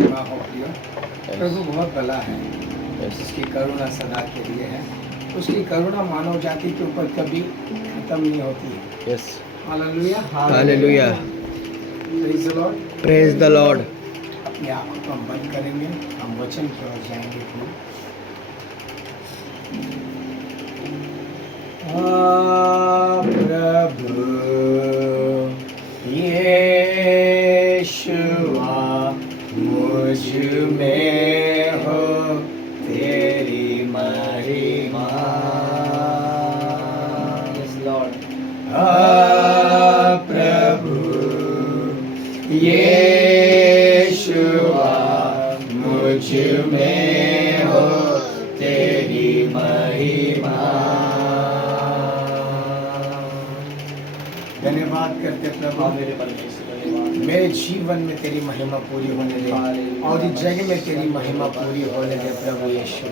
महिमा हो प्रियो। प्रभु बहुत भला है, उसकी करुणा सदा के लिए है। उसकी करुणा मानव जाति के ऊपर कभी खत्म नहीं होती है। Yes, hallelujah, hallelujah, praise the Lord, praise the Lord. अपनी आंखों को हम बंद करेंगे, हम वचन की ओर जाएंगे। प्रभु यीशुआ मुझ में हो तेरी महिमा। Yes Lord. प्रभु यीशुआ मुझ में हो तेरी महिमा। धन्यवाद करते प्रभु, मेरे परमेश्वर मेरे जीवन में तेरी महिमा पूरी होने दे और इस जगह में तेरी महिमा पूरी होने दे प्रभु यीशु।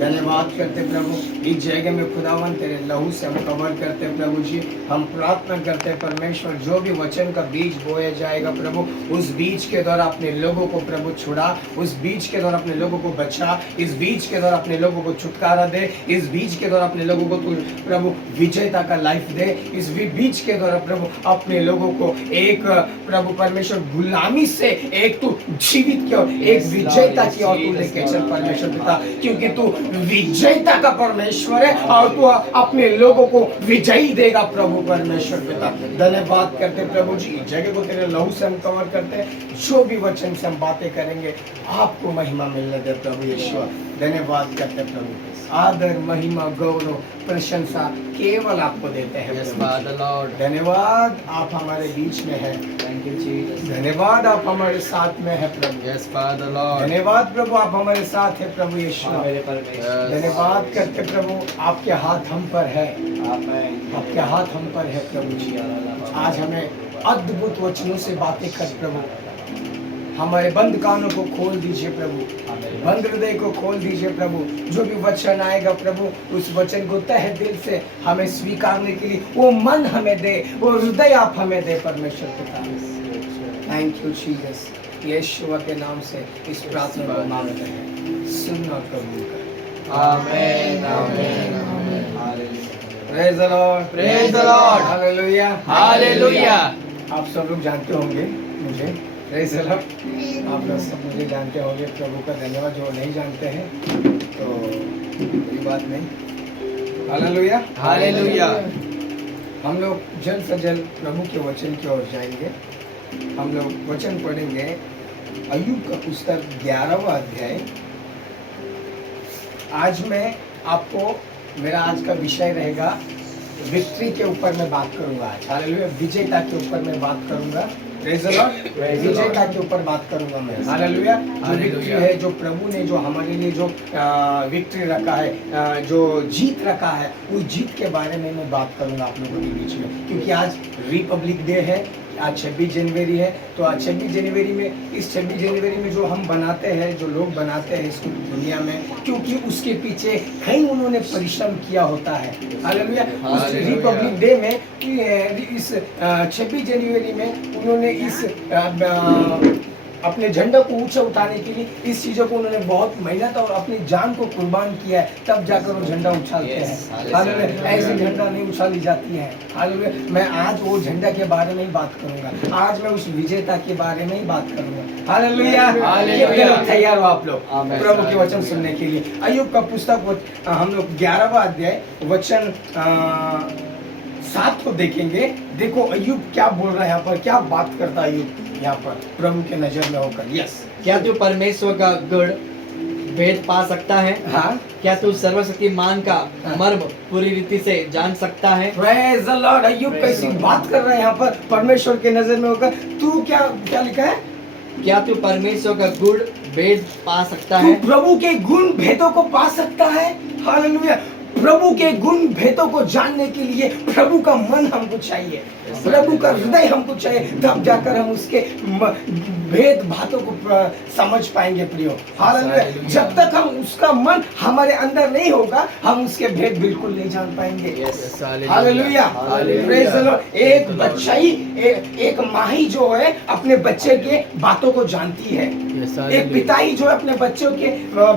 धन्यवाद करते प्रभु, इस जगह में खुदावन तेरे लहू से हम कवर करते प्रभु जी। हम प्रार्थना करते परमेश्वर, जो भी वचन का बीज बोया जाएगा प्रभु, उस बीज के द्वारा अपने लोगों को प्रभु छुड़ा, उस बीज के द्वारा अपने लोगों को बचा, इस बीज के द्वारा अपने लोगों को छुटकारा दे, इस बीज के द्वारा अपने लोगों को तू प्रभु विजयता का लाइफ दे, इस बीज के द्वारा प्रभु अपने लोगों को एक प्रभु परमेश्वर गुलामी से एक तू जीवित की ओर, एक विजयता की ओर तू लेके चल परमेश्वर पिता, क्योंकि तू विजयता का परमेश्वर है और तू अपने लोगों को विजयी देगा प्रभु परमेश्वर पिता। धन्यवाद करते प्रभु जी, इस जगह को तेरे लहू से हम कवर करते, जो भी वचन से हम बातें करेंगे आपको महिमा मिलने दे प्रभु यीशु। धन्यवाद करते प्रभु, आदर महिमा गौरव प्रशंसा केवल आपको देते हैं। Yes father Lord. धन्यवाद आप हमारे बीच में हैं। Thank you Jesus. धन्यवाद आप हमारे साथ में है प्रभु। Yes father Lord. धन्यवाद प्रभु आप हमारे साथ है प्रभु यीशु। मेरे परमेश्वर। धन्यवाद करते प्रभु, आपके हाथ हम पर है, आमीन। आपके हाथ हम पर है प्रभु जी। आज हमें अद्भुत वचनों से बातें कर प्रभु, हमारे बंद कानों को खोल दीजिए प्रभु, बंद हृदय को खोल दीजिए प्रभु। जो भी वचन आएगा प्रभु, उस वचन को तहे दिल से हमें स्वीकारने के लिए वो मन हमें दे, वो हृदय आप हमें दे परमेश्वर पिता। थैंक यू जीसस, यीशु के नाम से इस प्रार्थना को मांगते हैं, सुनना प्रभु का। आमीन, आमीन, आमीन। Praise the Lord, praise the Lord. Hallelujah, hallelujah. आप सब लोग जानते होंगे मुझे, प्रेज द लॉर्ड, आप लोग सब मुझे जानते होंगे। प्रभु का धन्यवाद, जो नहीं जानते हैं तो कोई बात नहीं। Hallelujah, hallelujah. हम लोग जल्द से जल्द प्रभु के वचन की ओर जाएंगे। हम लोग वचन पढ़ेंगे अय्यूब का पुस्तक 11वां अध्याय। आज मैं आपको, मेरा आज का विषय रहेगा विक्ट्री के ऊपर मैं बात करूंगा आज। हालेलुया, विजेता के ऊपर मैं बात करूंगा। प्रेज द लॉर्ड, विजेता के ऊपर बात करूंगा मैं। हालेलुया, जो विक्ट्री है, जो प्रभु ने जो हमारे लिए जो विक्ट्री रखा है, जो जीत रखा है, उस जीत के बारे में मैं बात करूंगा आप लोगों के बीच में। क्योंकि आज रिपब्लिक डे है, आज 26 जनवरी है। तो आज 26 जनवरी में, इस 26 जनवरी में जो हम बनाते हैं, जो लोग बनाते हैं इसको दुनिया में, क्योंकि उसके पीछे कहीं उन्होंने परिश्रम किया होता है। हालेलुया, उस रिपब्लिक डे में, इस 26 जनवरी में उन्होंने इस अपने झंडा को ऊंचा उठाने के लिए इस चीज़ों को उन्होंने बहुत मेहनत और अपनी जान को कुर्बान किया है, तब जाकर वो झंडा उछालते हैं। हालेलुया, ऐसे झंडा नहीं उछाली जाती है। हालेलुया, मैं आज वो झंडा के बारे में ही बात करूंगा, आज मैं उस विजेता के बारे में ही बात करूंगा। हालेलुया, तैयार हो आप लोग प्रभु के वचन सुनने के लिए? अय्यूब का पुस्तक हम लोग 11वां अध्याय वचन 7 को देखेंगे। देखो अय्यूब क्या बोल रहा है यहाँ पर, क्या बात करता है अय्यूब यहाँ पर प्रभु के नजर में होकर। यस, क्या तू परमेश्वर का गुण भेद पा सकता है? हाँ, क्या तू सर्वशक्तिमान का मर्म पूरी रीति से जान सकता है? Praise the Lord. अय्यूब कैसी बात कर रहा है यहाँ पर परमेश्वर के नजर में होकर। तू क्या क्या लिखा है? क्या तू परमेश्वर का गुण भेद पा सकता तू है? प्रभु के गुण भेदों को पा सकता है। हालेलुया, प्रभु के गुण भेदों को जानने के लिए प्रभु का मन हमको चाहिए, प्रभु का हृदय हमको चाहिए, तब जाकर हम उसके भेद बातों को समझ पाएंगे प्रियो। हालेलुया। जब तक हम उसका मन हमारे अंदर नहीं होगा हम उसके भेद बिल्कुल नहीं जान पाएंगे। हालेलुया। Praise the Lord. एक बच्चा ही एक माँ ही जो है अपने बच्चे के बातों को जानती है, एक पिता ही जो है अपने बच्चों के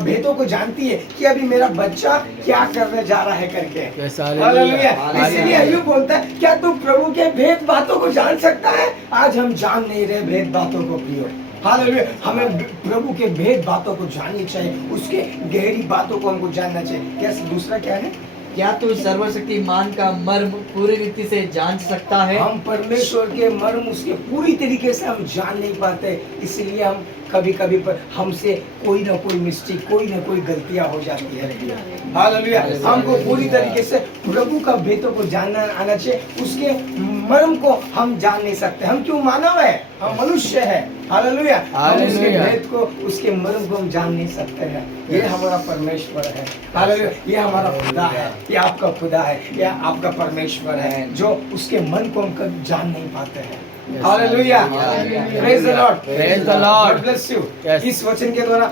भेदों को जानती है कि अभी मेरा बच्चा क्या करने जा रहा है करके। हालेलुया। इसलिए अय्यूब बोलता है क्या तू प्रभु के भेद बातों को जान सकता है? आज हम जान नहीं रहे भेद बातों को प्रियो। हालेलुया। हमें प्रभु के भेद बातों को जाननी चाहिए, उसके गहरी बातों को हमको जानना चाहिए। क्या दूसरा क्या है? क्या तू सर्वशक्तिमान का मर्म पूरी रीति से जान सकता है? हम परमेश्वर के मर्म उसके पूरी तरीके से हम जान नहीं पाते, इसलिए हम कभी कभी पर हमसे कोई ना कोई मिस्टेक, कोई ना कोई गलतियां हो जाती है। हालेलुया। हमको पूरी तरीके से प्रभु का भेदों को जानना आना चाहिए, उसके मर्म को हम जान नहीं सकते। हम क्यों मानव है, हम मनुष्य है। हालेलुया। हम उसके भेद को, उसके मर्म को हम जान नहीं सकते हैं। ये हमारा परमेश्वर है। हालेलुया। ये हमारा खुदा है, ये आपका खुदा है, ये आपका परमेश्वर है जो उसके मन को हम कभी जान नहीं पाते हैं। Hallelujah. Praise the Lord. Praise the Lord. God bless you. Yes. इस वचन के द्वारा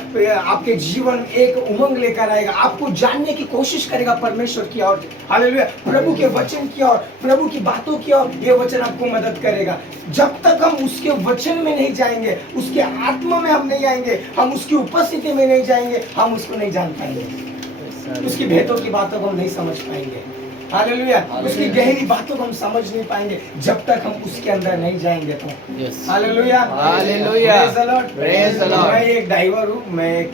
आपके जीवन में एक उमंग लेकर आएगा, आपको जानने की कोशिश करेगा परमेश्वर की ओर। हालेलुया। प्रभु के वचन की ओर, प्रभु की बातों की ओर ये वचन आपको मदद करेगा। जब तक हम उसके वचन में नहीं जाएंगे, उसके आत्मा में हम नहीं आएंगे, हम उसकी उपस्थिति में नहीं जाएंगे, हम उसको नहीं जान पाएंगे, उसकी भेदों की बातों को हम नहीं समझ पाएंगे। हालेलुया। उसकी गहरी बातों को हम समझ नहीं पाएंगे जब तक हम उसके अंदर नहीं जाएंगे तो। Hallelujah. Hallelujah. Praise the Lord. Praise the Lord. मैं एक डाइवर हूँ, मैं एक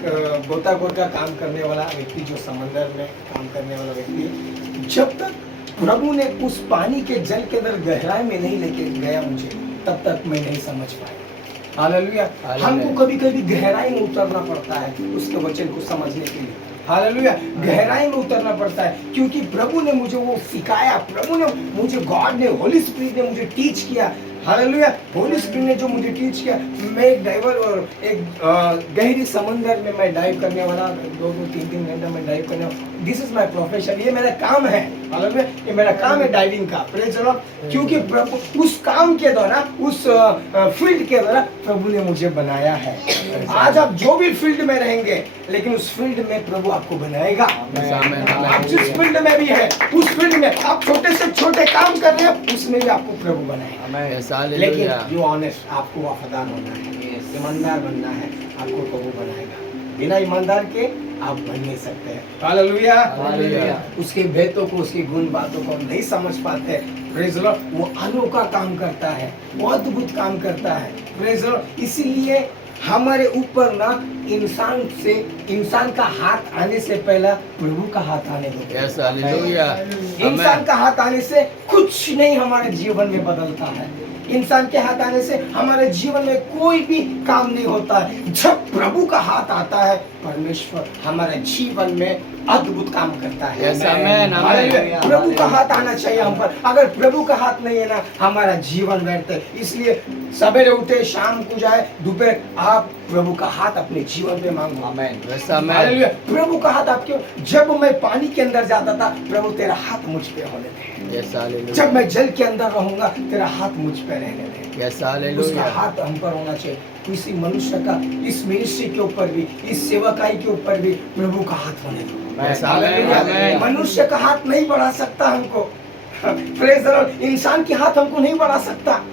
गोताखोर का काम करने वाला व्यक्ति, जो समंदर में काम करने वाला व्यक्ति है। जब तक प्रभु ने उस पानी के जल के अंदर गहराई में नहीं लेके गया मुझे, तब तक मैं नहीं समझ पाया। हालेलुया। हमको कभी कभी गहराई में उतरना पड़ता है उसके वचन को समझने के लिए। हालेलुया। गहराई में उतरना पड़ता है क्योंकि प्रभु ने मुझे वो सिखाया, प्रभु ने मुझे, गॉड ने, होली स्पिरिट ने मुझे टीच किया। हालेलुया। होली स्पिरिट ने जो मुझे टीच किया, मैं एक डाइवर और एक गहरी समंदर में मैं डाइव करने वाला, 2-3 घंटा मैं डाइव करने वाला। दिस इज माय प्रोफेशन, ये मेरा काम है। हालेलुया। ये मेरा काम है डाइविंग का। Praise the Lord. क्योंकि प्रभु उस काम के द्वारा, उस फील्ड के द्वारा प्रभु ने मुझे बनाया है। आज आप जो भी फील्ड में रहेंगे, लेकिन उस फील्ड में प्रभु आपको बनाएगा। आप जिस फील्ड में भी है, उस फील्ड में आप छोटे से छोटे काम कर रहे हैं, उसमें भी आपको प्रभु बनाएगा। लेकिन यू ऑनेस्ट, आपको वफादार होना है, ईमानदार बनना है, आपको प्रभु बनाएगा। बिना ईमानदार के आप बन नहीं सकते हैं। हालेलुया। हालेलुया। उसके भेदों को, उसकी गुण बातों को हम नहीं समझ पाते। Praise the Lord. वो अनोखा काम करता है, वो अद्भुत काम करता है। Praise the Lord. इसीलिए हमारे ऊपर ना इंसान का हाथ आने से पहला प्रभु का हाथ आने दो। Yes hallelujah. इंसान का हाथ आने से कुछ नहीं हमारे जीवन में बदलता है। इंसान के हाथ आने से हमारे जीवन में कोई भी काम नहीं होता है। जब प्रभु का हाथ आता है, परमेश्वर हमारे जीवन में अद्भुत काम करता है। Yes, amen, amen. हालेलुया। प्रभु का हाथ आना चाहिए हम पर। अगर प्रभु का हाथ नहीं है ना, हमारा जीवन व्यर्थ है। इसलिए सवेरे उठे, शाम को जाए, दोपहर, आप प्रभु का हाथ अपने जीवन पे मांगो। आमेन। Yes amen. हालेलुया। प्रभु का हाथ आपके, जब मैं पानी के अंदर जाता था, प्रभु तेरा हाथ मुझ पे होने दे। Yes hallelujah. जब मैं जल के अंदर रहूंगा, तेरा हाथ मुझ पे रहने दे। यस उसका हालेलुया। हाथ हम पर होना चाहिए। किसी मनुष्य का, इस मिनिस्ट्री के ऊपर भी, इस सेवकाई के ऊपर भी प्रभु का हाथ होने दो। Yes hallelujah. हालेलुया। मनुष्य का हाथ नहीं बढ़ा सकता हमको। Praise the Lord. इंसान के हाथ हमको नहीं बढ़ा सकता।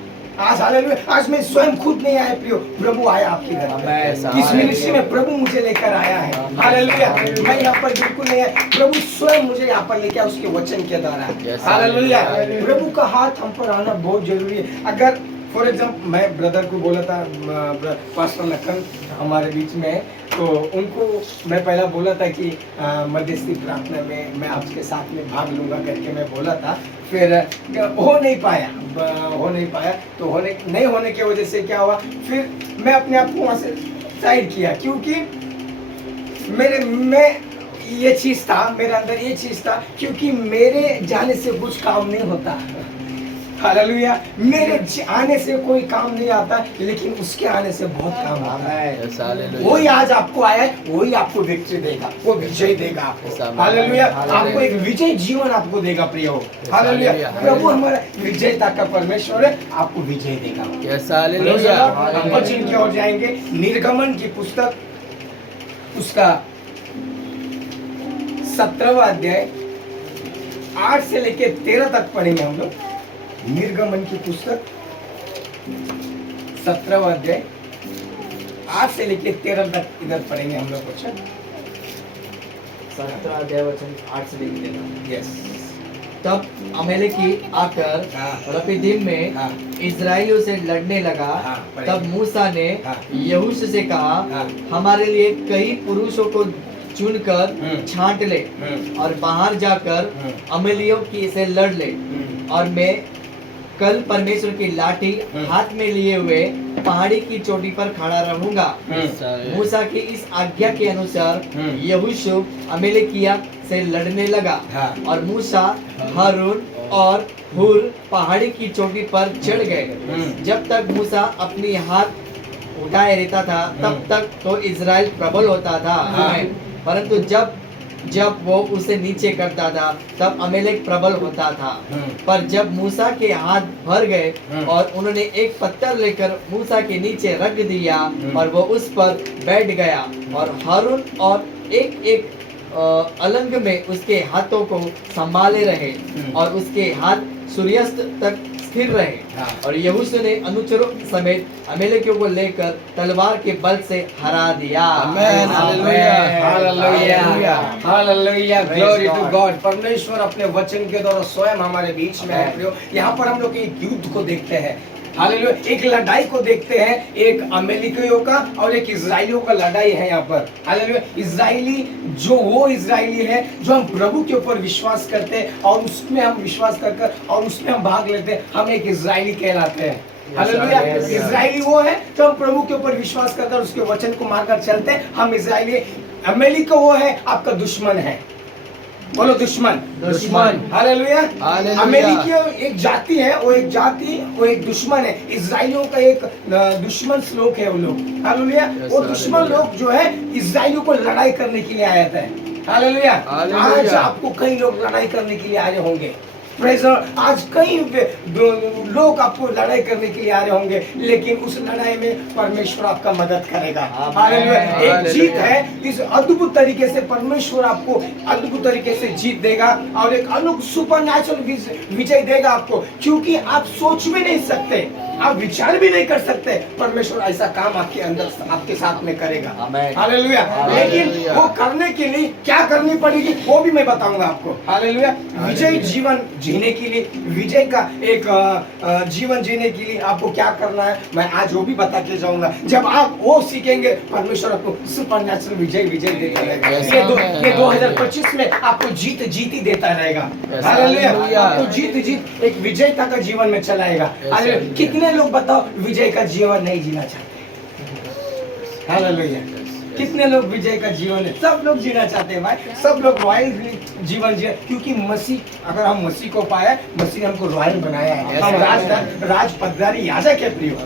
आज हालेलुया। आज मैं स्वयं खुद नहीं आया प्रियो, प्रभु आया आपके घर में। इस मिनिस्ट्री में प्रभु मुझे लेकर आया है। हालेलुया। मैं यहाँ पर बिल्कुल नहीं आया, प्रभु स्वयं मुझे यहाँ पर लेकर उसके वचन के द्वारा। हालेलुया। प्रभु का हाथ हम पर आना बहुत जरूरी है। अगर फॉर एग्जाम्पल मैं ब्रदर को बोला था, पास्टर लखन हमारे बीच में है, तो उनको मैं पहला बोला था कि मध्यस्थी प्रार्थना में मैं आपके साथ में भाग लूंगा करके मैं बोला था। फिर हो नहीं पाया तो नहीं होने की वजह से क्या हुआ, फिर मैं अपने आप को वहाँ से साइड किया, क्योंकि मैं ये चीज़ था, मेरे अंदर ये चीज़ था, क्योंकि मेरे जाने से कुछ काम नहीं होता। हालेलुया। मेरे आने से कोई काम नहीं आता, लेकिन उसके आने से बहुत काम आता है। Yes, hallelujah. वही आज आपको आया है, वही आपको विक्ट्री देगा, वो विजय देगा आपको। Yes, amen. हालेलुया। Hallelujah. आपको एक विजय जीवन आपको देगा प्रिय हो। हालेलुया। hallelujah. प्रभु हमारा विजेता का परमेश्वर है, आपको विजय देगा। Yes, hallelujah. हम वचन की ओर जाएंगे। निर्गमन की पुस्तक उसका 17वां अध्याय 8 से लेके 13 तक पढ़ेंगे हम लोग। निर्गमन की पुस्तक 17वां अध्याय 8 से लेके 13 तक इधर पढ़ेंगे हम लोग वचन। 17 अध्याय वचन 8 से लेकर 13। यस। तब अमेलेकी आकर हाँ। रपीदीम में हाँ। इजराइलियों से लड़ने लगा। हाँ, पढ़ेंगे। तब मूसा ने हाँ। यहोशू से कहा, हाँ। हमारे लिए कई पुरुषों को चुनकर छांट ले और बाहर जाकर अमेलियों की से लड़ ले, और मैं कल परमेश्वर की लाठी हाथ में लिए हुए पहाड़ी की चोटी पर खड़ा रहूंगा। मूसा की इस आज्ञा के अनुसार यहोशू अमेलेकिया से लड़ने लगा। हाँ। और मूसा, हारून और हूर पहाड़ी की चोटी पर चढ़ गए। जब तक मूसा अपनी हाथ उठाए रहता था, तब तक तो इजराइल प्रबल होता था। हाँ। परंतु जब जब वो उसे नीचे करता था, तब अमेलेक प्रबल होता था। पर जब मूसा के हाथ भर गए और उन्होंने एक पत्थर लेकर मूसा के नीचे रख दिया और वो उस पर बैठ गया, और हारून और एक एक अलंग में उसके हाथों को संभाले रहे और उसके हाथ सूर्यास्त तक स्थिर रहे। हाँ। और यहोशू ने अनुचरों समेत अमेलेकियों को लेकर तलवार के बल से हरा दिया। Amen. Hallelujah. Hallelujah. Glory to God. परमेश्वर अपने वचन के द्वारा स्वयं हमारे बीच में है प्रियो। यहाँ पर हम लोग एक युद्ध को देखते हैं। हालेलुया। एक लड़ाई को देखते हैं, एक अमेरिकियों का और एक इजराइलियों का लड़ाई है यहाँ पर। हालेलुया। इजराइली जो वो इजराइली है जो हम प्रभु के ऊपर विश्वास करते हैं और उसमें हम विश्वास कर और उसमें हम भाग लेते हैं, हम एक इजराइली कहलाते हैं। हालेलुया। इजराइली वो है जो हम प्रभु के ऊपर विश्वास करकर उसके वचन को मानकर चलते हैं, हम इजराइली। अमेरिका वो है आपका दुश्मन है। बोलो दुश्मन। दुश्मन। हालेलुया। हालेलुया। अमेरिकी एक जाति है, वो एक जाति, वो एक दुश्मन है। इजराइलियों का एक दुश्मन श्लोक है वो लोग। हालेलुया। वो दुश्मन लोग जो है इजराइलियों को लड़ाई करने के लिए आए थे। हालेलुया। आज आपको कई लोग लड़ाई करने के लिए आए होंगे। Praise the Lord. आज कई लोग आपको लड़ाई करने के लिए आ रहे होंगे, लेकिन उस लड़ाई में परमेश्वर आपका मदद करेगा। हालेलुया। एक जीत है, इस अद्भुत तरीके से परमेश्वर आपको अद्भुत तरीके से जीत देगा और एक अलग सुपरनैचुरल विजय देगा आपको, क्योंकि आप सोच भी नहीं सकते, आप विचार भी नहीं कर सकते, परमेश्वर ऐसा काम आपके अंदर आपके साथ में करेगा। हालेलुया। लेकिन वो करने के लिए क्या करनी पड़ेगी वो भी मैं बताऊंगा आपको। हालेलुया। विजय जीवन जीने के लिए, विजय का एक जीवन जीने के लिए आपको क्या करना है मैं आज वो भी बता के जाऊंगा। जब आप वो सीखेंगे, परमेश्वर आपको सुपरनैचुरल विजय देता रहेगा। ये 2025 में आपको जीत ही देता रहेगा। हालेलुया। आपको जीत एक विजेता का जीवन में चलाएगा। हालेलुया। कितने लोग बताओ विजय का जीवन नहीं जीना चाहते? हालेलुया। कितने लोग विजय का जीवन है? सब लोग जीना चाहते हैं भाई, सब लोग रॉयल जीवन जिए, क्योंकि मसीह, अगर हम मसीह को पाए, मसीह ने हमको रॉयल बनाया है। हम राज पदधारी याजक है प्रियो।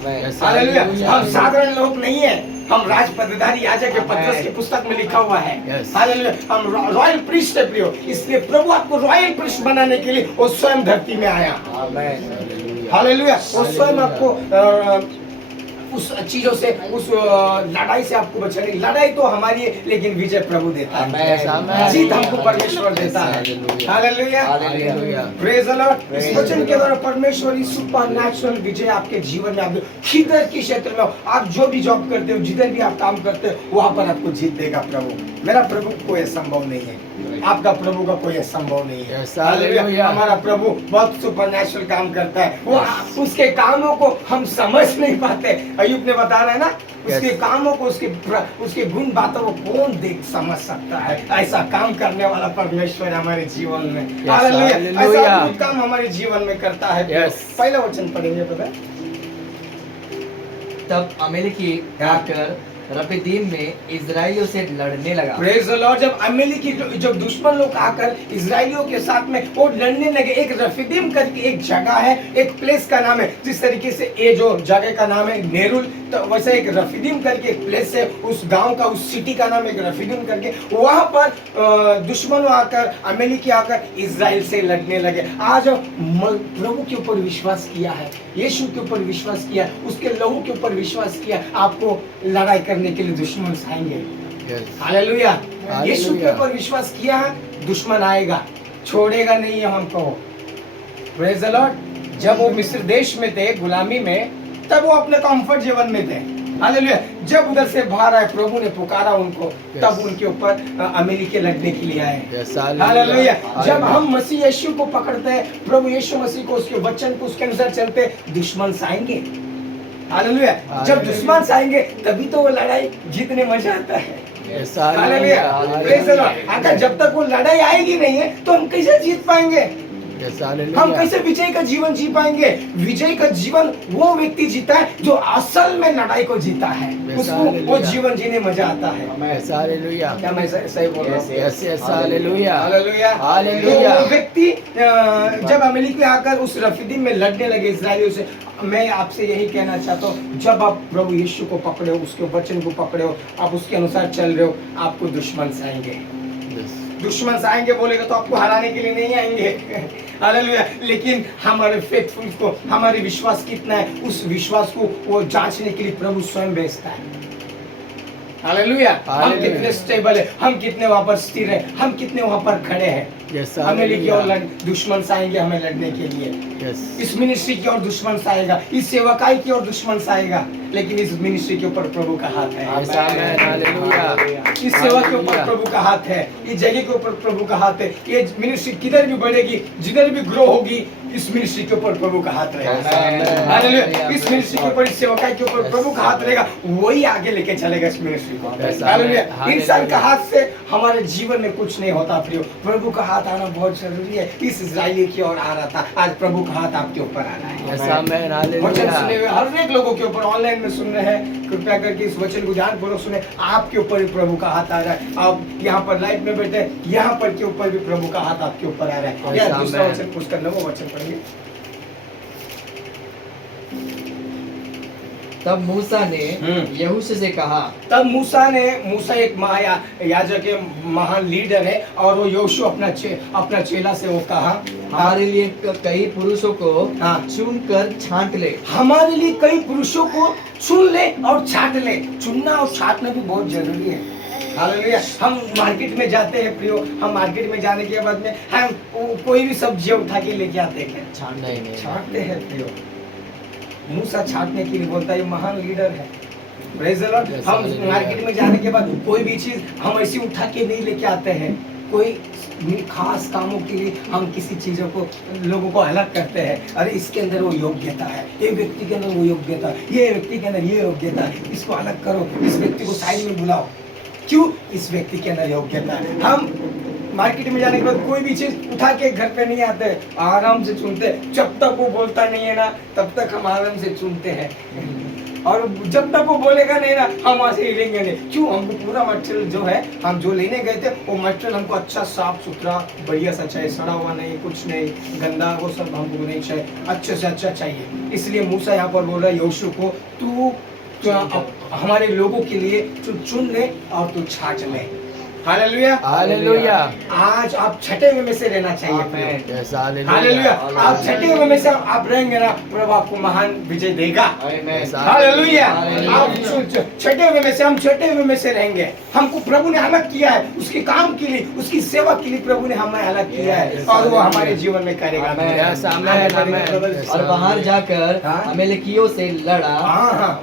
हालेलुया। हम साधारण लोग नहीं है, हम राज पदधारी याजक है, पतरस की पुस्तक में लिखा हुआ है। हालेलुया। हम रॉयल प्रीस्ट है प्रियो, इसलिए प्रभु आपको रॉयल प्रीस्ट बनाने के लिए वो स्वयं धरती में आया। हालेलुया। वो स्वयं आपको उस चीजों से, उस लड़ाई से आपको बचाने। लड़ाई तो हमारी है, लेकिन विजय प्रभु देता है, जीत हमको परमेश्वर देता है। हालेलुया। Praise the Lord. इस वचन के द्वारा परमेश्वर इस सुपरनैचुरल विजय आपके जीवन में, आप किधर के क्षेत्र में हो, आप जो भी जॉब करते हो, जिधर भी आप काम करते हो, वहां पर आपको जीत देगा प्रभु। मेरा प्रभु कोई असंभव नहीं है, आपका प्रभु का कोई असंभव नहीं है। हालेलुया। हमारा प्रभु बहुत सुपरनैचुरल काम करता है। वो उसके कामों को हम समझ नहीं पाते। अय्यूब ने बता रहा है ना, उसके कामों को, उसके गुण बातों को कौन देख समझ सकता है। ऐसा काम करने वाला परमेश्वर हमारे जीवन में। हालेलुया। ऐसा अद्भुत काम हमारे जीवन में करता है। पहला वचन पढ़ेंगे। पता तब अमेरिकी आकर रफीदीम में इजराइलियों से लड़ने लगा। Praise the Lord. जब अमेरिकी जब दुश्मन लोग आकर इजराइलियों के साथ में वो लड़ने लगे, एक रफीदीम करके एक जगह है, एक प्लेस का नाम है, जिस तरीके से ये जो जगह का नाम है नेरुल, तो वैसे एक रफीदीम करके एक प्लेस है, उस गांव का, उस सिटी का नाम एक रफीदीम करके, वहां पर दुश्मन आकर, अमेरिकी आकर इजराइल से लड़ने लगे। आज प्रभु के ऊपर विश्वास किया है, यीशु के ऊपर विश्वास किया, उसके लहू के ऊपर विश्वास किया, आपको लड़ाई करने के लिए दुश्मन आएंगे। हालेलुया। यीशु के ऊपर विश्वास किया है, दुश्मन आएगा, छोड़ेगा नहीं है हमको। Praise the Lord. जब वो मिस्र देश में थे, गुलामी में, तब वो अपने कंफर्ट जीवन में थे। हालेलुया। जब उधर से बाहर आए, प्रभु ने पुकारा उनको, तब उनके ऊपर अमेरिकी लड़ने के लिए आए। हालेलुया। जब हम मसीह यीशु को पकड़ते हैं, प्रभु यीशु मसीह को, उसके वचन को, उसके अनुसार चलते, दुश्मन आएंगे। हालेलुया। जब दुश्मन आएंगे तभी तो वो लड़ाई जीतने मजा आता है। हालेलुया। Praise the Lord. अगर जब तक वो लड़ाई आएगी नहीं है तो हम कैसे जीत पाएंगे? हम कैसे विजय का जीवन जी पाएंगे? विजय का जीवन वो व्यक्ति जीता है जो असल में लड़ाई को जीता है, उसको वो जीवन जीने मजा आता है। क्या मैं सही बोल रहा हूँ? हालेलुया। तो वो व्यक्ति जब अमेरिका आकर उस रफीदीम में लड़ने लगे इजरायलियों से, मैं आपसे यही कहना चाहता हूँ, जब आप प्रभु यीशु को पकड़े हो, उसके वचन को पकड़े हो, आप उसके अनुसार चल रहे हो, आपको दुश्मन आएंगे। दुश्मन आएंगे बोलेगा तो आपको हराने के लिए नहीं आएंगे। हालेलुया। लेकिन हमारे फेथफुल को, हमारे विश्वास कितना है, उस विश्वास को वो जांचने के लिए प्रभु स्वयं भेजता है। हालेलुया। हम कितने स्टेबल है, हम कितने वहां पर स्थिर है, हम कितने वहां पर खड़े हैं। अमेरिकी की ओर दुश्मन आएंगे हमें लड़ने के लिए, इस मिनिस्ट्री की ओर दुश्मन आएगा, इस सेवकाई की ओर दुश्मन आएगा, लेकिन इस मिनिस्ट्री के ऊपर प्रभु का हाथ है। इस सेवा के ऊपर प्रभु का हाथ है, इस जगह के ऊपर प्रभु का हाथ है। ये मिनिस्ट्री किधर भी बढ़ेगी, जिधर भी ग्रो होगी, इस मिनिस्ट्री के ऊपर प्रभु का हाथ रहेगा। हालेलुया। इस मिनिस्ट्री के ऊपर, इस सेवकाई के ऊपर प्रभु का हाथ रहेगा, वही आगे लेके चलेगा इस मिनिस्ट्री को। हालेलुया। इंसान का हाथ से हमारे जीवन में कुछ नहीं होता प्रियो, प्रभु का हाथ आना बहुत जरूरी है। इस इजराइली की ओर आ रहा था, आज प्रभु का हाथ आपके ऊपर आ रहा है। वचन सुने हुए हर एक लोगों के ऊपर, ऑनलाइन में सुन रहे हैं, कृपया करके इस वचन को ध्यानपूर्वक सुने। आपके ऊपर भी प्रभु का हाथ आ रहा है। आप यहाँ पर लाइव में बैठे, यहाँ पर के ऊपर भी प्रभु का हाथ आपके ऊपर आ रहा है। या दूसरा वचन पुश कर लो, वो वचन पढ़िए। तब मूसा ने यहोशू से कहा, तब मूसा एक याजक है, महान लीडर है, और वो यहोशू अपना चेला से वो कहा, हमारे लिए कई पुरुषों को चुनकर छांट ले। हमारे लिए कई पुरुषों को चुन ले और छांट ले। चुनना और छांटना भी बहुत जरूरी है। हालेलुया। हम मार्केट में जाते हैं प्रियो, हम मार्केट में जाने के बाद में हम कोई भी सब्जी उठा के लेके आते हैं, छांटते हैं प्रियो। मूसा छांटने के लिए बोलता है, ये महान लीडर है। Praise the Lord. हम मार्केट में जाने के बाद कोई भी चीज हम ऐसी उठा के नहीं लेके आते हैं, कोई खास कामों के लिए हम किसी चीजों को, लोगों को अलग करते हैं। अरे इसके अंदर वो योग्यता है, ये व्यक्ति के अंदर वो योग्यता है, ये व्यक्ति के अंदर ये योग्यता है, इसको अलग करो, इस व्यक्ति को साइड में बुलाओ। क्यों? इस व्यक्ति के अंदर योग्यता है। हम मार्केट में जाने के बाद कोई भी चीज उठा के घर पे नहीं आते, आराम से चुनते। जब तक वो बोलता नहीं है ना, तब तक हम आराम से चुनते हैं, और जब तक वो बोलेगा नहीं ना, हम वहां से हिलेंगे नहीं। क्यों? हमको पूरा मटेरियल जो है, हम जो लेने गए थे, वो मटेरियल हमको अच्छा, साफ सुथरा, बढ़िया सा चाहिए, सड़ा हुआ नहीं, कुछ नहीं गंदा, वो सब हमको नहीं चाहिए, अच्छे से अच्छा चाहिए। इसलिए मूसा यहाँ पर बोल रहा है यहोशू को, तू हमारे लोगों के लिए चुन ले और तू छांट ले। हालेलुया। हालेलुया। आज आप छठे में से रहना चाहिए। हालेलुया। आप छठे में से आप रहेंगे ना, प्रभु आपको महान विजय देगा। हालेलुया। आप छठे में से, हम छठे में से रहेंगे। हमको प्रभु ने अलग किया है, उसके काम के लिए, उसकी सेवा के लिए प्रभु ने हमें अलग किया है, और वो हमारे जीवन में करेगा। और बाहर जाकर अमेलेकियों से लड़ा।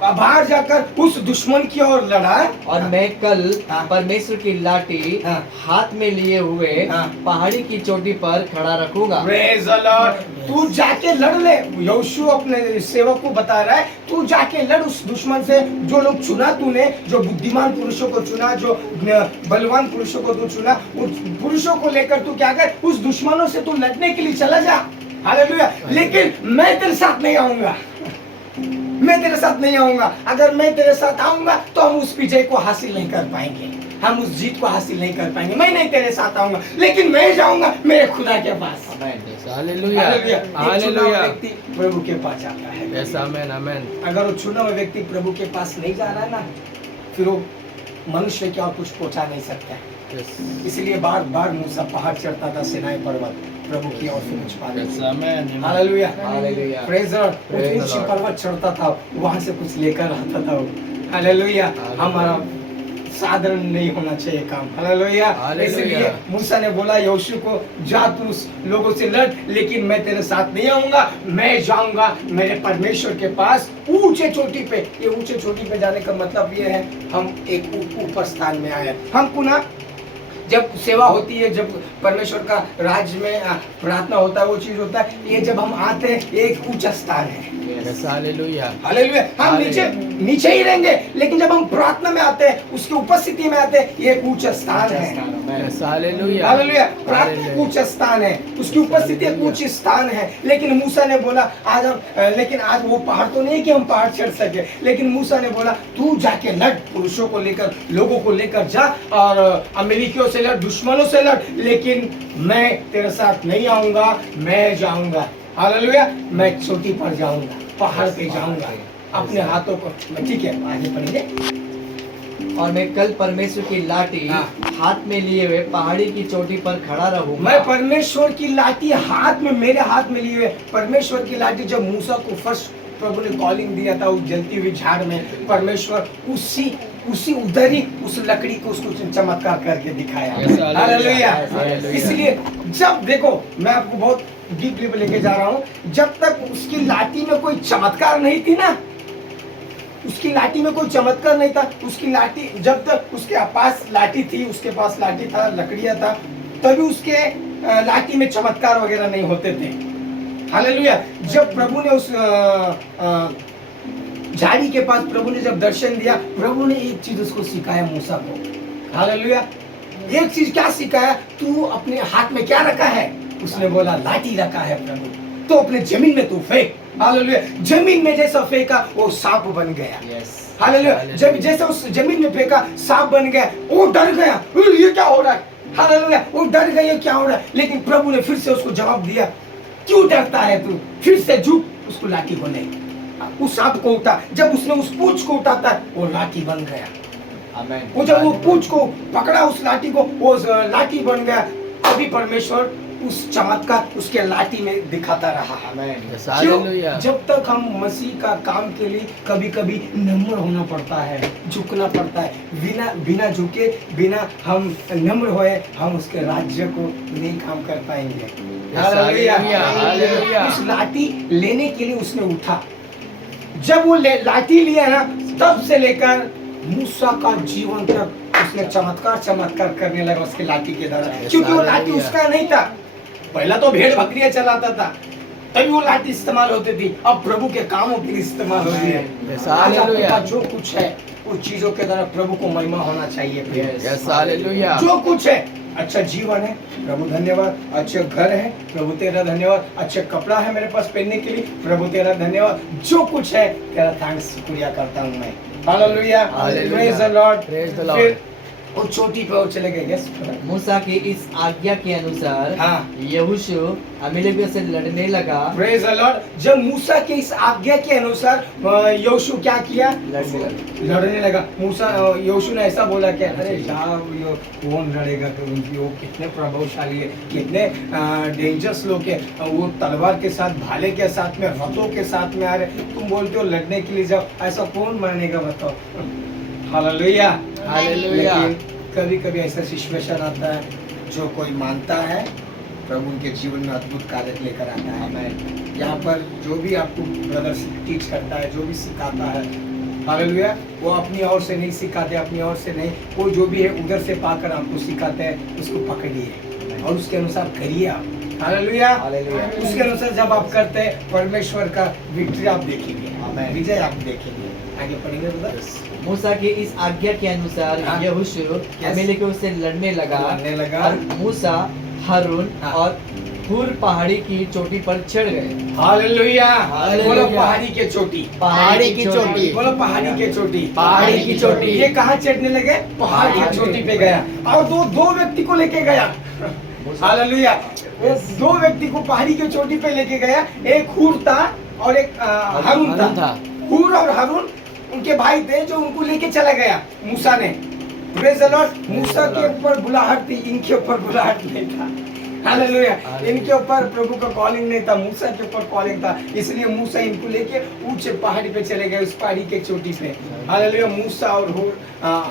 बाहर जाकर उस दुश्मन की ओर लड़ा। और मैं कल परमेश्वर की लाठी हाथ में लिए हुए पहाड़ी की चोटी पर खड़ा रखूंगा। Praise the Lord. तू जाके लड़ ले। यहोशू अपने सेवक को बता रहा है, तू जाके लड़ उस दुश्मन से। जो लोग चुना तूने, जो बुद्धिमान पुरुषों को चुना, जो बलवान पुरुषों को तू चुना, उस पुरुषों को लेकर तू क्या कर, उस दुश्मनों से तू लड़ने के लिए चला जा। हालेलुया। लेकिन मैं तेरे साथ नहीं आऊंगा। मैं तेरे साथ नहीं आऊंगा। अगर मैं तेरे साथ आऊंगा तो हम उस विजय को हासिल नहीं कर पाएंगे, हम उस जीत को हासिल नहीं कर पाएंगे। मैं नहीं तेरे साथ आऊंगा, लेकिन मैं जाऊंगा मेरे खुदा के पास। Hallelujah hallelujah. एक चुना हुआ हालेलुया व्यक्ति प्रभु के पास जाता है। यस आमेन आमेन अगर वो चुना हुआ व्यक्ति प्रभु के पास नहीं जा रहा है ना, फिर वो मनुष्य के और कुछ पहुंचा नहीं सकता है। यस इसलिए बार बार मूसा पहाड़ चढ़ता था, सिनाई पर्वत, प्रभु की ओर से कुछ पाने यस के लिए। Amen hallelujah. Hallelujah. Praise the Lord. वो Praise the ऊंची Lord। पर्वत चढ़ता था, वहां से कुछ लेकर आता था वो। हालेलुया। हालेलुया। हमारा साधारण नहीं होना चाहिए काम। हालेलुया। हालेलुया। इसलिए मूसा ने बोला यहोशू को, जा तू उस लोगों से लड़, लेकिन मैं तेरे साथ नहीं आऊंगा, मैं जाऊंगा मेरे परमेश्वर के पास ऊंचे चोटी पे। ये ऊंचे चोटी पे जाने का मतलब ये है, हम एक ऊपर स्थान में आए। हम पुनः जब सेवा होती है, जब परमेश्वर का राज्य में प्रार्थना होता है, वो चीज होता है, ये जब हम आते हैं एक ऊंचा स्थान है। Yes hallelujah hallelujah. हम नीचे नीचे ही रहेंगे, लेकिन जब हम प्रार्थना में आते हैं, उसकी उपस्थिति में आते हैं, ये एक ऊंचा स्थान है। Yes hallelujah hallelujah. प्रार्थना एक ऊंचा स्थान है, उसकी उपस्थिति एक ऊंची स्थान है। लेकिन मूसा ने बोला आज हम, लेकिन आज वो पहाड़ तो नहीं कि हम पहाड़ चढ़ सके, लेकिन मूसा ने बोला तू जाके लड़, पुरुषों को लेकर, लोगों को लेकर जा और अमेरिकियों से लड़, दुश्मनों से लड़, लेकिन मैं तेरे साथ नहीं आऊंगा, मैं जाऊंगा। हालेलुया। मैं चोटी पर जाऊंगा, पहाड़ पे जाऊंगा, अपने हाथों को। ठीक है, आगे पढ़ेंगे। और मैं कल परमेश्वर की लाठी हाँ। हाथ में लिए हुए पहाड़ी की चोटी पर खड़ा रहूंगा। मैं परमेश्वर की लाठी हाथ में, मेरे हाथ में लिए हुए परमेश्वर की लाठी। जब मूसा को फर्स्ट प्रभु ने कॉलिंग दिया था उस जलती हुई झाड़ में, परमेश्वर उसी उधर ही उस लकड़ी को उसको चमत्कार करके दिखाया। Yes, hallelujah। हालेलुया। Hallelujah। इसलिए जब देखो, मैं आपको बहुत डीपली पे लेके जा रहा हूँ, जब तक उसकी लाठी में कोई चमत्कार नहीं थी ना, उसकी लाठी में कोई चमत्कार नहीं था, उसकी लाठी, जब तक उसके पास लाठी थी, उसके पास लाठी था, लकड़ियां था, तभी उसके लाठी में चमत्कार वगैरह नहीं होते थे। हालेलुया। जब प्रभु ने उस झाड़ी के पास प्रभु ने जब दर्शन दिया, प्रभु ने एक चीज उसको सिखाया मूसा को। हालेलुया। एक चीज क्या सिखाया, तू अपने हाथ में क्या रखा है? उसने बोला लाठी रखा है प्रभु, तो अपने जमीन में तू फेंक। हालेलुया। जमीन में जैसा फेंका वो सांप बन गया। यस। हालेलुया। जब जैसे उस जमीन में फेंका सांप बन गया, वो डर गया, ये क्या हो रहा है? हालेलुया। वो डर गया, ये क्या हो रहा है? लेकिन प्रभु ने फिर से उसको जवाब दिया, क्यों डरता है तू? फिर से झुक, उसको लाठी को नहीं, उस सांप को उठा। जब उसने उस पूंछ को उठाता है, वो लाठी बन गया। आमेन। वो जब वो पूंछ को पकड़ा, उस लाठी को, वो लाठी बन गया। अभी परमेश्वर उस चमत्कार उसके लाठी में दिखाता रहा। आमेन। यस क्यों? हालेलुया जब तक हम मसीह का काम के लिए कभी कभी नम्र होना पड़ता है, झुकना पड़ता है। बिना झुके, बिना हम नम्र होए, हम उसके राज्य को नहीं काम कर पाएंगे। Hallelujah, hallelujah. उस लाठी लेने के लिए उसने उठा। जब वो लाठी लिया ना, तब से लेकर मूसा का जीवन तक उसने चमत्कार करने लगा उसके लाठी के द्वारा, क्योंकि वो लाठी उसका नहीं था। पहला तो भेड़ बकरियां चलाता था, तभी वो लाठी इस्तेमाल होती थी। अब प्रभु के कामों के लिए इस्तेमाल होती है। Yes, आज आपके hallelujah। पास जो कुछ है, उस चीजों के द्वारा प्रभु को महिमा होना चाहिए। यस हालेलुया जो कुछ है, अच्छा जीवन है, प्रभु धन्यवाद। अच्छे घर है, प्रभु तेरा धन्यवाद। अच्छे कपड़ा है मेरे पास पहनने के लिए, प्रभु तेरा धन्यवाद। जो कुछ है, तेरा थैंक्स, शुक्रिया करता हूँ मैं। Hallelujah. Hallelujah। Praise the Lord. Praise the Lord। फिर वो चोटी पे वो चले गए। यस। मूसा की इस आज्ञा के अनुसार हाँ। यहोशू अमीलेकियों से लड़ने लगा। Praise the Lord. जब मूसा के इस आज्ञा के अनुसार यहोशू क्या किया? लड़ने लगा। लड़ने लगा। मूसा, यहोशू ने ऐसा बोला कि अरे यार, ये कौन लड़ेगा? क्योंकि वो कितने प्रभावशाली है, कितने डेंजरस लोग है। वो तलवार के साथ, भाले के साथ में, रथों के साथ में आ रहे, तुम बोलते हो लड़ने के लिए जाओ। ऐसा कौन मानेगा बताओ? हालेलुया। हालेलुया। कभी कभी ऐसा सिचुएशन आता है, जो कोई मानता है प्रभु उनके जीवन में अद्भुत कार्य लेकर आता है। आमेन। यहाँ पर जो भी आपको ब्रदर टीच करता है, जो भी सिखाता है, हालेलुया, वो अपनी ओर से नहीं सिखाते, अपनी ओर से नहीं, वो जो भी है उधर से पाकर आपको सिखाते हैं, उसको पकड़िए और उसके अनुसार करिए आप। हालेलुया। हालेलुया। उसके अनुसार जब आप करते हैं, परमेश्वर का विक्ट्री आप देखेंगे, आमेन। विजय आप देखेंगे। आगे पढ़ेंगे ब्रदर। मूसा की इस आज्ञा के अनुसार हाँ। यहोशू अमीलेकियों से लड़ने लगा। लड़ने लगा। और मूसा, हारून हाँ। और हूर पहाड़ी की चोटी पर चढ़ गए। हालेलुया। हालेलुया। बोलो पहाड़ी के चोटी। पहाड़ी की चोटी। बोलो पहाड़ी के चोटी। पहाड़ी की चोटी। ये कहाँ चढ़ने लगे? पहाड़ की चोटी पे गया और दो व्यक्ति को लेके गया। हालेलुया। वो दो व्यक्ति को पहाड़ी के चोटी पे लेके गया। एक हूर था और एक हारून था। हूर और हारून उनके भाई थे जो उनको लेके चला गया मूसा ने। Praise the Lord. मूसा के ऊपर बुलाहट थी, इनके ऊपर बुलाहट नहीं था। हालेलुया। इनके ऊपर प्रभु का कॉलिंग नहीं था, मूसा के ऊपर कॉलिंग था। इसलिए मूसा इनको लेके ऊंचे पहाड़ी पे चले गए, उस पहाड़ी के चोटी पे। हालेलुया। मूसा और हूर,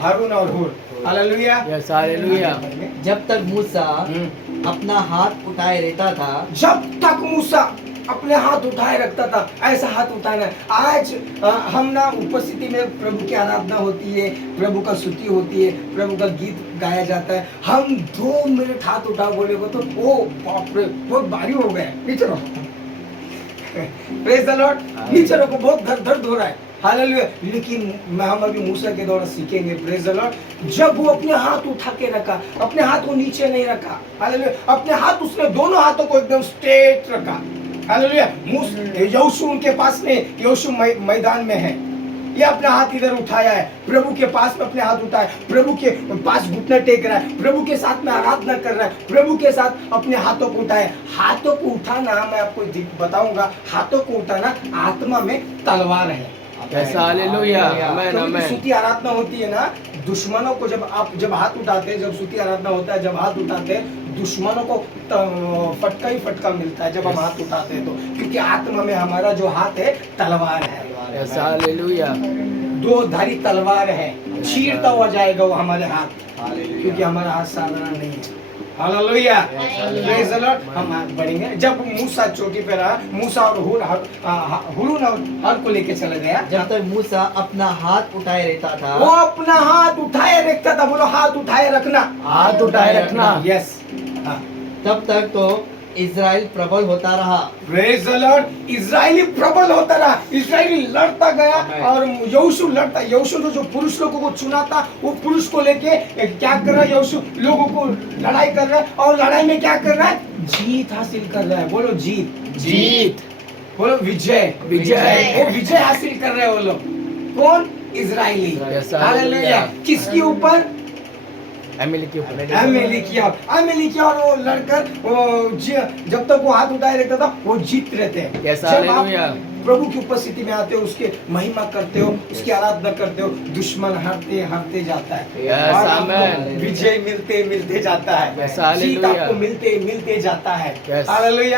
हारून और हूर। हालेलुया। Yes hallelujah. जब तक मूसा अपना हाथ उठाए रहता था, जब तक मूसा अपने हाथ उठाए रखता था, ऐसा हाथ उठाना। आज हम ना उपस्थिति में प्रभु की आराधना होती है, प्रभु का स्तुति होती है, प्रभु का गीत गाया जाता है। हम 2 मिनट हाथ उठा बोले को तो ओ बाप रे बहुत भारी हो गया, नीचे रखो। Praise the Lord. नीचे रखो, बहुत दर्द हो रहा है। हालेलुया। लेकिन हम अभी मूसा के द्वारा सीखेंगे। Praise the Lord. जब वो अपने हाथ उठा के रखा, अपने हाथ को नीचे नहीं रखा। हालेलुया। अपने हाथ उसने दोनों हाथों को एकदम स्ट्रेट रखा। हालेलुया। यहोशू उनके पास में, यहोशू मैदान में है। ये अपना हाथ इधर उठाया है, प्रभु के पास में अपने हाथ उठाया, प्रभु के पास घुटना टेक रहा है, प्रभु के साथ में आराधना कर रहा है, प्रभु के साथ अपने हाथों को उठाया। हाथों को उठाना, मैं आपको बताऊंगा, हाथों को उठाना आत्मा में तलवार है। Yes hallelujah. आमेन क्योंकि आमेन। स्तुति आराधना होती है ना, दुश्मनों को जब हाथ उठाते हैं, जब स्तुति आराधना होता है, जब हाथ उठाते हैं, दुश्मनों को फटका ही फटका मिलता है जब हम हाथ उठाते हैं तो। क्योंकि आत्मा में हमारा जो हाथ है तलवार है। Yes hallelujah. 2 धारी तलवार है, चीरता हुआ जाएगा वो हमारे हाथ, क्योंकि हमारा हाथ साधारण नहीं है। हालेलुया। Praise the Lord. हम आगे बढ़ेंगे। जब मूसा चोटी पे रहा, मूसा और हूरून और हर को लेके चला गया। जब तक मूसा अपना हाथ उठाए रहता था, वो अपना हाथ उठाए रखता था। बोलो हाथ उठाए रखना। हाथ उठाए रखना। यस। तब तक तो इज़राइल प्रबल होता रहा। Praise the Lord. इजरायली प्रबल होता रहा, इजरायली लड़ता गया और यहोशू लड़ता। यहोशू जो पुरुष लोगों को चुना था, वो पुरुष को लेके क्या कर रहा है? यहोशू लोगों को लड़ाई कर रहा है और लड़ाई में क्या कर रहा है? जीत हासिल कर रहा है। बोलो जीत। जीत। बोलो विजय। विजय। वो विजय हासिल कर रहे हैं वो लोग। कौन? इजरायली। Yes, hallelujah. hallelujah। किसके ऊपर? एमिली के ऊपर। अमेलिकिया और वो लड़कर जब तक वो हाथ उठाए रहता था वो जीत रहते हैं। Yes, जब आप hallelujah। प्रभु की उपस्थिति में आते हो, उसके महिमा करते हो, उसकी आराधना करते हो, दुश्मन हारते जाता है। Yes, और आपको amen। विजय मिलते जाता है। Yes, जीत hallelujah। आपको मिलते जाता है। Yes। हालेलुया।